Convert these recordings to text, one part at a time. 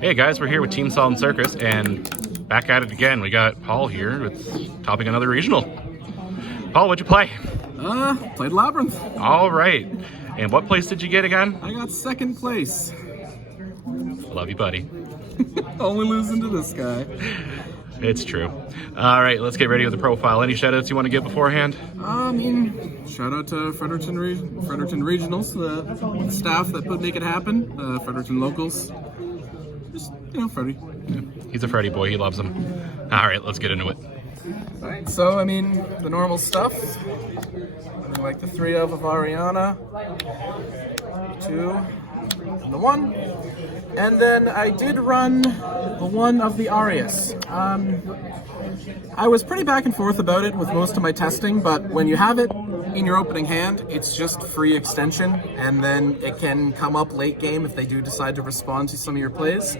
Hey guys, we're here with Team Salt and Circus and back at it again. We got Paul here with topping another regional. Paul, what'd you play? Played Labrynth. All right. And what place did you get again? I got second place. Love you, buddy. Only losing to this guy. It's true. All right, let's get ready with the profile. Any shout outs you want to give beforehand? Shout out to Fredericton Regionals, the staff that make it happen, Fredericton locals. Just, Freddie. Yeah, he's a Freddy boy. He loves them. All right, let's get into it. All right, so, the normal stuff. Like the 3 of Ariana, 2, and the 1. And then I did run the 1 of the Arias. I was pretty back and forth about it with most of my testing, but when you have it in your opening hand, it's just free extension, and then it can come up late game if they do decide to respond to some of your plays.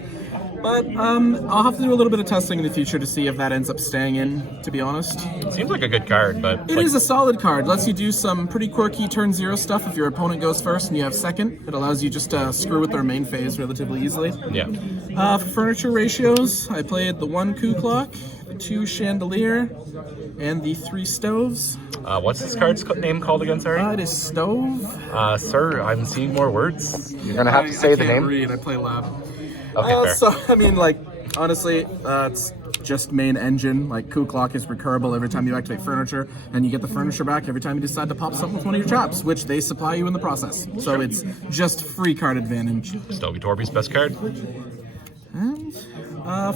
But I'll have to do a little bit of testing in the future to see if that ends up staying in, to be honest. Seems like a good card, but... It is a solid card. Lets you do some pretty quirky turn 0 stuff if your opponent goes first and you have second. It allows you just to screw with their main phase relatively easily. Yeah. For furniture ratios, I played the 1 Coup Clock, the 2 Chandelier, and the 3 Stoves. What's this card's name called again, sorry? It is Stove. Sir, I'm seeing more words. You're going to have to say the name. I can't read. I play Lab. Okay, fair. So, honestly, it's just main engine. Like, Coup Clock is recurable every time you activate furniture, and you get the furniture back every time you decide to pop something with one of your traps, which they supply you in the process. So it's just free card advantage. Stogie Torby's best card. And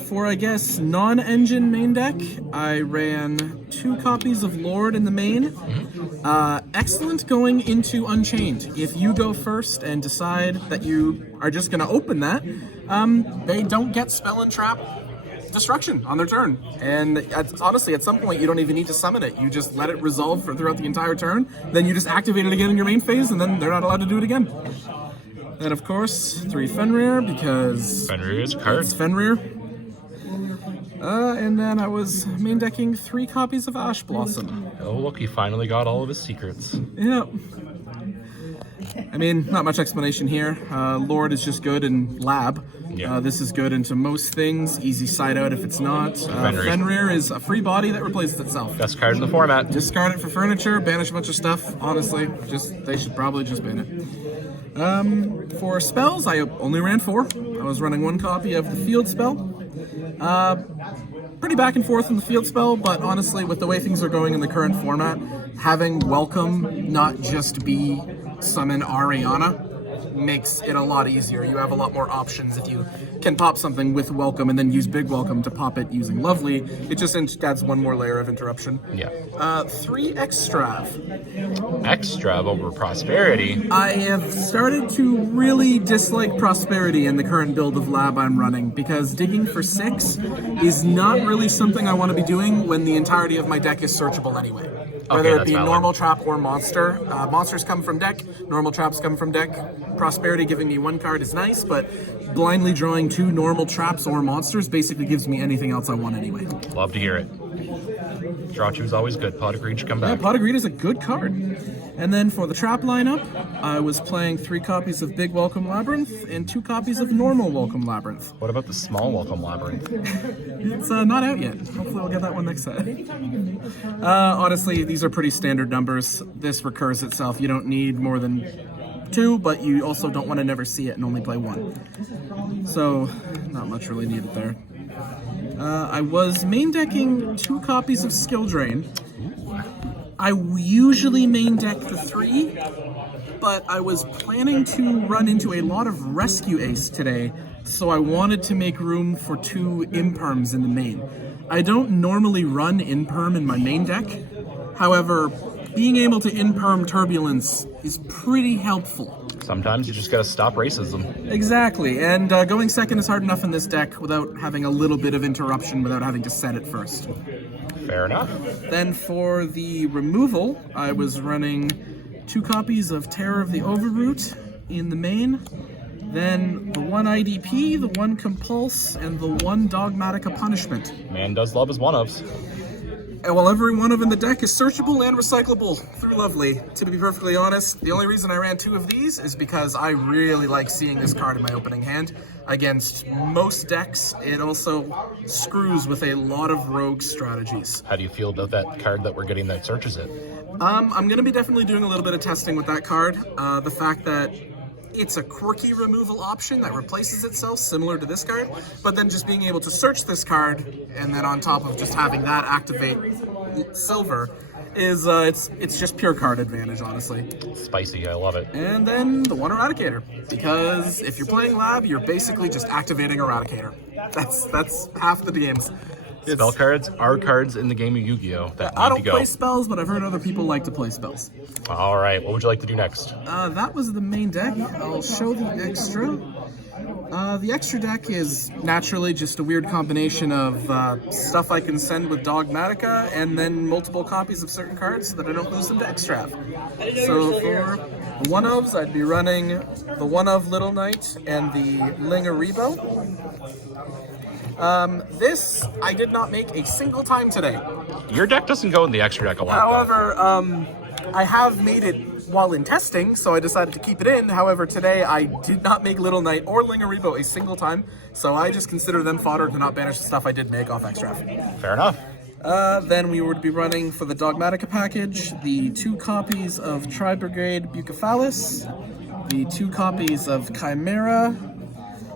for, I guess, non-engine main deck, I ran 2 copies of Lord in the main. Excellent going into Unchained. If you go first and decide that you are just going to open that, they don't get Spell and Trap Destruction on their turn. And honestly, at some point, you don't even need to summon it. You just let it resolve throughout the entire turn. Then you just activate it again in your main phase, and then they're not allowed to do it again. And of course, 3 Fenrir, because... Fenrir is a card. It's Fenrir. And then I was main decking 3 copies of Ash Blossom. Oh, look, he finally got all of his secrets. Yep. Not much explanation here. Lord is just good in Lab. Yeah. This is good into most things. Easy side out if it's not. Fenrir is a free body that replaces itself. Best card in the format. Discard it for furniture, banish a bunch of stuff. Honestly, they should probably just ban it. For spells, I only ran 4. I was running 1 copy of the field spell. Pretty back and forth in the field spell, but honestly, with the way things are going in the current format, having Welcome not just be summon Ariana makes it a lot easier. You have a lot more options if you can pop something with Welcome and then use Big Welcome to pop it using Lovely. It just adds 1 more layer of interruption. Yeah. 3 Extrav. Extrav over Prosperity. I have started to really dislike Prosperity in the current build of Lab I'm running, because digging for 6 is not really something I want to be doing when the entirety of my deck is searchable anyway. Whether it be normal trap or monster. Monsters come from deck, normal traps come from deck. Prosperity giving me 1 card is nice, but blindly drawing 2 normal traps or monsters basically gives me anything else I want anyway. Love to hear it. Draw 2 is always good. Pot of Greed should come back. Yeah, Pot of Greed is a good card. And then for the trap lineup, I was playing 3 copies of Big Welcome Labrynth and 2 copies of Normal Welcome Labrynth. What about the Small Welcome Labyrinth? It's not out yet. Hopefully we'll get that one next set. Honestly, these are pretty standard numbers. This recurs itself. You don't need more than 2, but you also don't want to never see it and only play 1. So, not much really needed there. I was main decking 2 copies of Skill Drain. I usually main deck the 3, but I was planning to run into a lot of Rescue Ace today, so I wanted to make room for 2 Imperms in the main. I don't normally run Imperm in my main deck, however, being able to Imperm Turbulence is pretty helpful. Sometimes you just gotta stop racism. Exactly, and going second is hard enough in this deck without having a little bit of interruption without having to set it first. Fair enough. Then for the removal, I was running 2 copies of Terror of the Overroot in the main, then the 1 IDP, the 1 Compulse, and the 1 Dogmatica Punishment. Man does love his one-ofs. And while every one of in the deck is searchable and recyclable through Lovely. To be perfectly honest, the only reason I ran 2 of these is because I really like seeing this card in my opening hand. Against most decks, it also screws with a lot of rogue strategies. How do you feel about that card that we're getting that searches it? I'm going to be definitely doing a little bit of testing with that card. The fact that it's a quirky removal option that replaces itself, similar to this card, but then just being able to search this card, and then on top of just having that activate silver, is it's just pure card advantage, honestly. Spicy, I love it. And then the one Eradicator, because if you're playing Lab, you're basically just activating Eradicator. That's half the games. Spell cards are cards in the game of Yu-Gi-Oh! That I need to don't go. play spells, but I've heard other people like to play spells. All right, what would you like to do next? That was the main deck. I'll show the extra. The extra deck is naturally just a weird combination of stuff I can send with Dogmatica and then multiple copies of certain cards so that I don't lose them to Extrav. So for the one-ofs, I'd be running the one-of Little Knight and the Lingaribo. This I did not make a single time today. Your deck doesn't go in the extra deck a lot, However, I have made it while in testing, so I decided to keep it in. However, today I did not make Little Knight or Lingaribo a single time, so I just consider them fodder to not banish the stuff I did make off Extrav. Fair enough. Then we would be running for the Dogmatica package, the 2 copies of Tri-Brigade Bucephalus, the 2 copies of Chimera,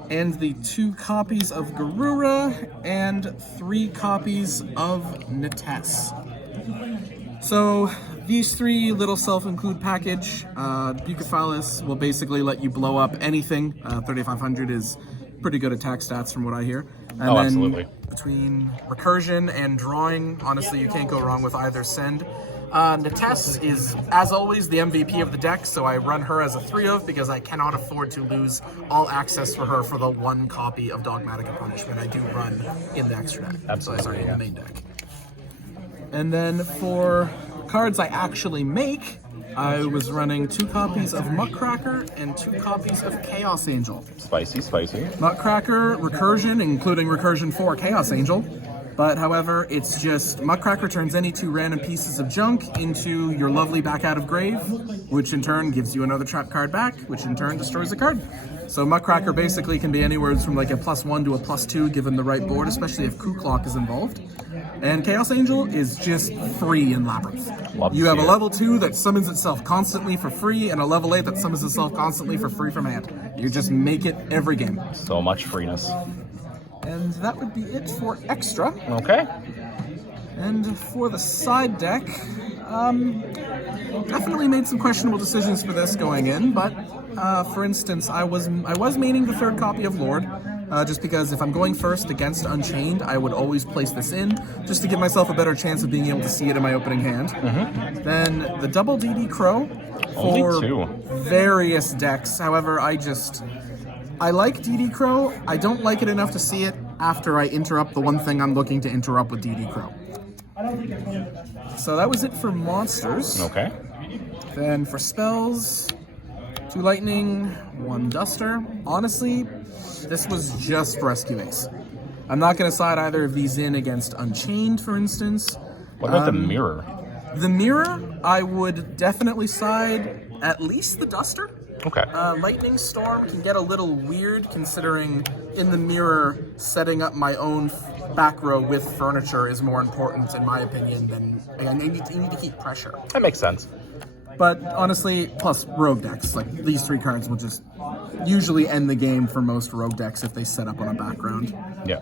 and the 2 copies of Garura, and 3 copies of Nates. So these 3 little self-include package, Bucephalus will basically let you blow up anything. 3500 is pretty good attack stats from what I hear. And then absolutely. Between recursion and drawing, honestly, you can't go wrong with either send. Nates is, as always, the MVP of the deck, so I run her as a 3-of because I cannot afford to lose all access for her for the 1 copy of Dogmatica Punishment I do run in the extra deck. Absolutely, Sorry, in the main deck. And then for cards I actually make, I was running 2 copies of Muckracker and 2 copies of Chaos Angel. Spicy, spicy. Muckracker, recursion, including recursion for Chaos Angel. But however, it's just Muckracker turns any 2 random pieces of junk into your lovely back out of grave, which in turn gives you another trap card back, which in turn destroys a card. So Muckracker basically can be anywhere from like a +1 to a +2 given the right board, especially if Coup Clock is involved. And Chaos Angel is just free in Labrynth. You have a level 2 that summons itself constantly for free and a level 8 that summons itself constantly for free from hand. You just make it every game. So much freeness. And that would be it for extra. Okay. And for the side deck, definitely made some questionable decisions for this going in, but for instance, I was maining the 3rd copy of Lord, just because if I'm going first against Unchained, I would always place this in, just to give myself a better chance of being able to see it in my opening hand. Then the double DD Crow for Only 2. various decks. However, I like DD Crow. I don't like it enough to see it after I interrupt the one thing I'm looking to interrupt with DD Crow. So that was it for monsters. Okay. Then for spells, 2 lightning, 1 duster. Honestly, this was just Rescue Ace. I'm not going to side either of these in against Unchained, for instance. What about the mirror? The mirror, I would definitely side at least the duster. Okay. Lightning Storm can get a little weird considering in the mirror setting up my own back row with furniture is more important in my opinion than, again, you need to keep pressure. That makes sense. But honestly, plus rogue decks, like these 3 cards will just usually end the game for most rogue decks if they set up on a background. Yeah.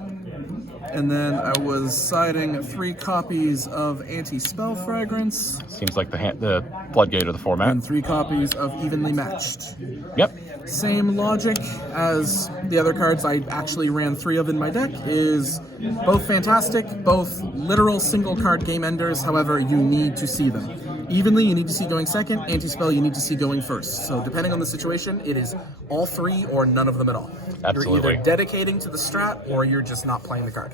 And then I was siding 3 copies of Anti-Spell Fragrance. Seems like the floodgate of the format. And 3 copies of Evenly Matched. Yep. Same logic as the other cards I actually ran 3 of in my deck, is both fantastic, both literal single card game enders, however, you need to see them. Evenly, you need to see going second, Anti-Spell, you need to see going first. So depending on the situation, it is all 3 or none of them at all. Absolutely. You're either dedicating to the strat or you're just not playing the card.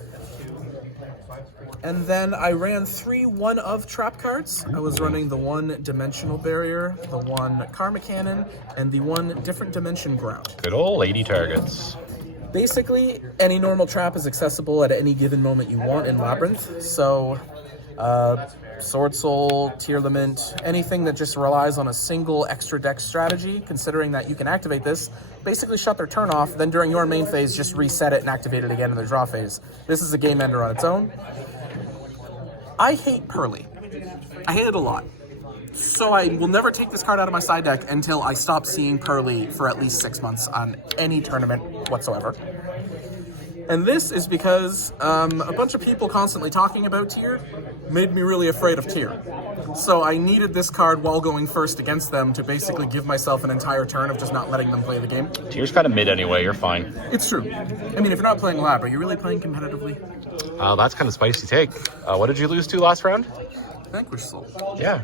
And then I ran 3 one-of trap cards. I was running the 1 Dimensional Barrier, the 1 Karma Cannon, and the 1 Different Dimension Ground. Good old lady targets. Basically, any normal trap is accessible at any given moment you want in Labrynth, so Sword Soul, Tear Lament, anything that just relies on a single extra deck strategy, considering that you can activate this, basically shut their turn off, then during your main phase, just reset it and activate it again in their draw phase. This is a game ender on its own. I hate Pearly. I hate it a lot. So I will never take this card out of my side deck until I stop seeing Pearly for at least 6 months on any tournament whatsoever. And this is because a bunch of people constantly talking about Tyr made me really afraid of Tyr. So I needed this card while going first against them to basically give myself an entire turn of just not letting them play the game. Tyr's kind of mid anyway, you're fine. It's true. I mean, if you're not playing Lab, are you really playing competitively? That's kind of spicy take. What did you lose to last round? Vanquish Soul. Yeah.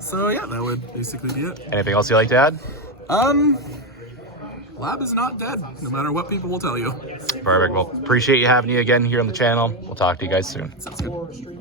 So yeah, that would basically be it. Anything else you'd like to add? Lab is not dead, no matter what people will tell you. Perfect. Well, appreciate you having you again here on the channel. We'll talk to you guys soon. Sounds good.